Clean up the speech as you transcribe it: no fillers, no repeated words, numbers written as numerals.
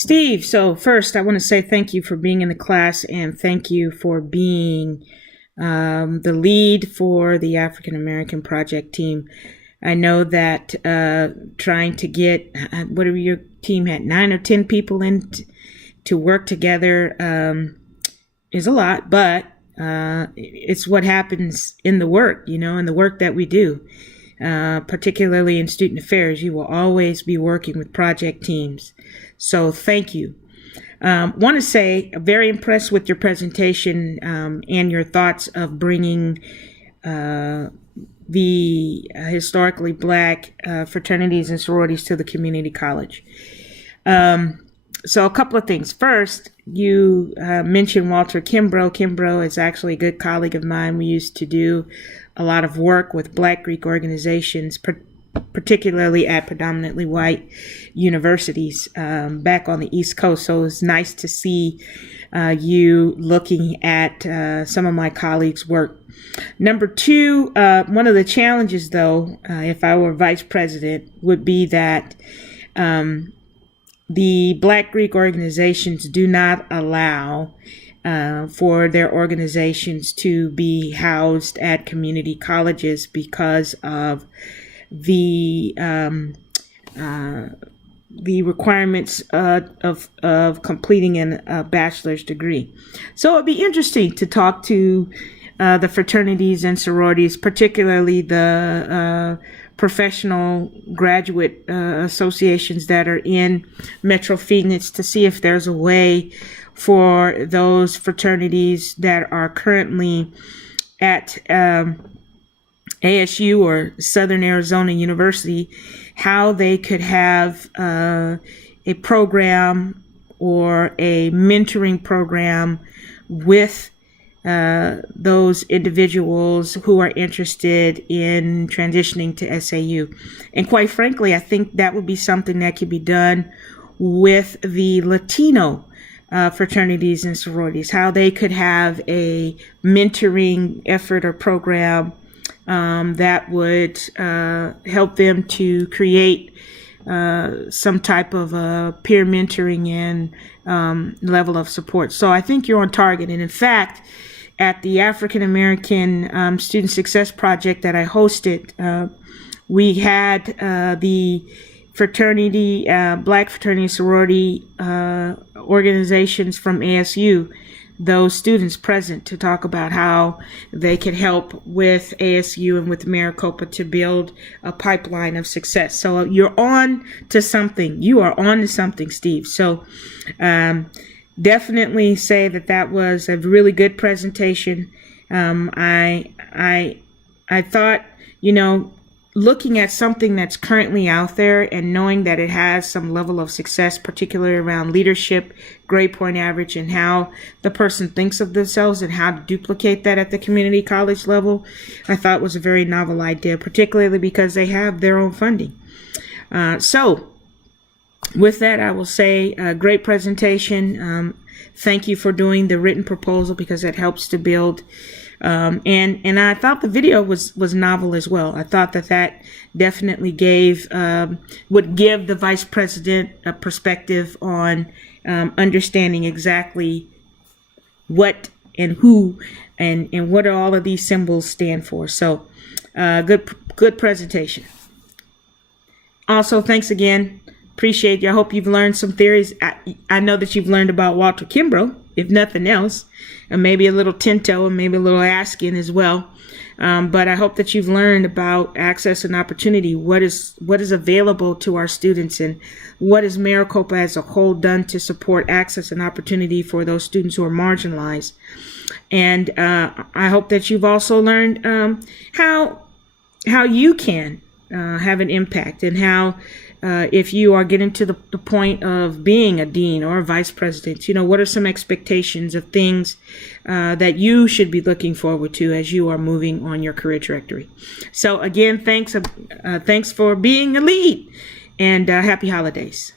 Steve, so first I want to say thank you for being in the class and thank you for being the lead for the African American Project team. I know that trying to get, whatever your team had, 9 or 10 people in to work together is a lot, but it's what happens in the work, in the work that we do. Particularly in student affairs, you will always be working with project teams. So thank you. Want to say, very impressed with your presentation and your thoughts of bringing the historically Black fraternities and sororities to the community college. So a couple of things. First, you mentioned Walter Kimbrough. Kimbrough is actually a good colleague of mine. We used to do a lot of work with Black Greek organizations, particularly at predominantly white universities back on the East Coast. So it's nice to see you looking at some of my colleagues' work. Number two, one of the challenges, though, if I were vice president, would be that the Black Greek organizations do not allow for their organizations to be housed at community colleges because of the requirements of completing a bachelor's degree. So it'd be interesting to talk to the fraternities and sororities, particularly the professional graduate associations that are in Metro Phoenix, to see if there's a way for those fraternities that are currently at ASU or Southern Arizona University, how they could have a program or a mentoring program with those individuals who are interested in transitioning to SAU. And quite frankly, I think that would be something that could be done with the Latino fraternities and sororities, how they could have a mentoring effort or program that would help them to create some type of peer mentoring and level of support. So I think you're on target. And in fact, at the African American Student Success Project that I hosted, we had the fraternity, Black fraternity sorority organizations from ASU, those students present, to talk about how they could help with ASU and with Maricopa to build a pipeline of success. So you're on to something. You are on to something, Steve. So definitely say that was a really good presentation. I thought, looking at something that's currently out there and knowing that it has some level of success, particularly around leadership, grade point average, and how the person thinks of themselves and how to duplicate that at the community college level, I thought was a very novel idea, particularly because they have their own funding. So with that, I will say great presentation. Thank you for doing the written proposal because it helps to build. And I thought the video was novel as well. I thought that definitely would give the vice president a perspective on understanding exactly what and who and what all of these symbols stand for. So good presentation. Also, thanks again. Appreciate you. I hope you've learned some theories. I know that you've learned about Walter Kimbrough, if nothing else, and maybe a little Tinto and maybe a little Askin as well. But I hope that you've learned about access and opportunity, what is available to our students, and what is Maricopa as a whole done to support access and opportunity for those students who are marginalized. And I hope that you've also learned how you can have an impact, and how if you are getting to the point of being a dean or a vice president, what are some expectations of things that you should be looking forward to as you are moving on your career trajectory. So again, thanks for being a lead, and happy holidays.